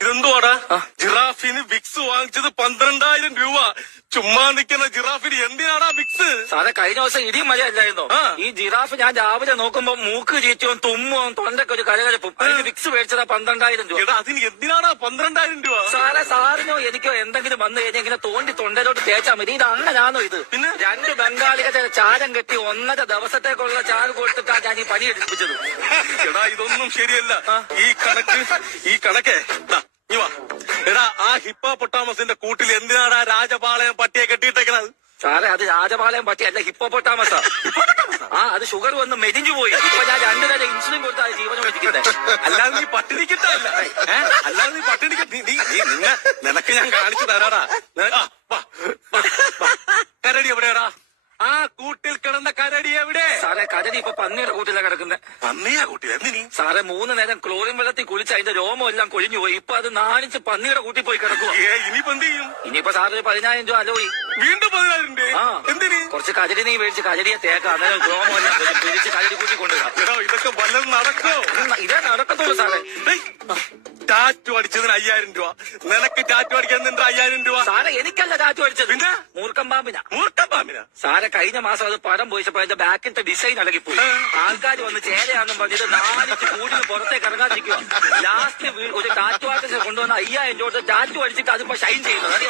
ഇതെന്തുവാടാ? ജിറാഫിന് Vicks വാങ്ങിച്ചത് 12,000 രൂപ. ചുമ്മാ നിൽക്കുന്ന ജിറാഫിന് എന്തിനാടാ വിക്സ്? സാറേ കഴിഞ്ഞ ദിവസം ഇടിയും മഴയല്ലായിരുന്നോ? ഈ ജിറാഫ് ഞാൻ രാവിലെ നോക്കുമ്പോ മൂക്ക് ചീറ്റവും തുമ്മും തൊണ്ടൊക്കെ ഒരു കരകരപ്പും. അതിന് വിക്സ് മേടിച്ചതാ 12,000 രൂപ. എടാ അതിന് എന്തിനാടാ 12,000 രൂപ? സാറേ സാറിനോ എനിക്കോ എന്തെങ്കിലും വന്നു കഴിഞ്ഞാൽ ഇങ്ങനെ തോണ്ടി തൊണ്ടയിലോട്ട് തേച്ചാ മതി. ഇത് അങ്ങനാണോ ഇത്? പിന്നെ 2 ബംഗാളികളെ ചാരം കെട്ടി 1.5 ദിവസത്തേക്കുള്ള ചാറ് കൊടുത്തിട്ടാ ഞാൻ ഈ പണി എടുപ്പിച്ചത്. എടാ ഇതൊന്നും ശരിയല്ല. ഈ കണക്കെ എടാ ആ ഹിപ്പോപ്പൊട്ടാമസിന്റെ കൂട്ടിൽ എന്തിനാടാ രാജപാളയം പട്ടിയെ കെട്ടിയിട്ടേക്കണത്? സാറേ അത് രാജപാളയം പട്ടിയല്ല, ഹിപ്പോപ്പൊട്ടാമസാ. അത് ഷുഗർ വന്ന് മെലിഞ്ഞു പോയി. ഇപ്പൊ ഞാൻ 2 തരം ഇൻസുലിൻ കൊടുത്താൽ ജീവനം വെച്ചിരിക്കുന്നത്. അല്ലാതെ നീ പട്ടിണിക്കിട്ടല്ല. അല്ലാതെ നീ പട്ടിണിക്ക് നിനക്ക് ഞാൻ കാണിച്ചു തരാടാ. കരടി എവിടെയാടാ? ആ കൂട്ടിൽ കിടന്ന കരടി എവിടെ? സാറേ കരടി ഇപ്പൊ പന്നിയുടെ കൂട്ടിലാണ് കിടക്കുന്നത്. പന്നിയാ കൂട്ടിൽ എന്തിനീ? സാറേ 3 നേരം ക്ലോറിൻ വെള്ളത്തിൽ കുളിച്ച് അതിന്റെ രോമം എല്ലാം കൊഴിഞ്ഞു പോയി. ഇപ്പൊ അത് 4 പന്നിയുടെ കൂട്ടി പോയി കിടക്കുക. ഇനിയിപ്പോ എന്ത് ചെയ്യും? ഇനിയിപ്പോ സാറിന് 10,000 രൂപ അലോയി. വീണ്ടും 10,000 രൂപ? എന്തിന്? കുറച്ച് കരടി നീ മേടിച്ച് കരടിയെ തേക്കാം. അന്നേരം രോമം എല്ലാം പിരിച്ച് കരടി കൂട്ടി കൊണ്ടുവരാം. ഇതൊക്കെ വല്ലതും നടക്കോ? ഇതേ നടക്കത്തുള്ളൂ സാറേ. ടാറ്റു അടിച്ചതിന് 5,000 രൂപ. നിനക്ക് ടാറ്റു അടിക്കാൻ 5,000 രൂപ? സാറേ എനിക്കല്ല ടാറ്റു അടിച്ചത്, പിന്നെ മൂർഖം പാമ്പിനാ. മൂർഖം പാമ്പിനാ? സാറേ കഴിഞ്ഞ മാസം അത് പടം പോയിച്ചപ്പോ അതിന്റെ ബാക്കിലത്തെ ഡിസൈൻ ഇളകിപ്പോയി. ആൾക്കാർ വന്ന് ചേരയാണെന്നും പറഞ്ഞത് 4 കൂടിന് പുറത്തേക്ക് ഇറങ്ങാതിരിക്കുക. ലാസ്റ്റ് ഒരു ടാറ്റു ആർട്ടിസ്റ്റ് കൊണ്ടുവന്ന 5,000 രൂപ ടാറ്റു അടിച്ചിട്ട് അതിപ്പോ ഷൈൻ ചെയ്യുന്നത്.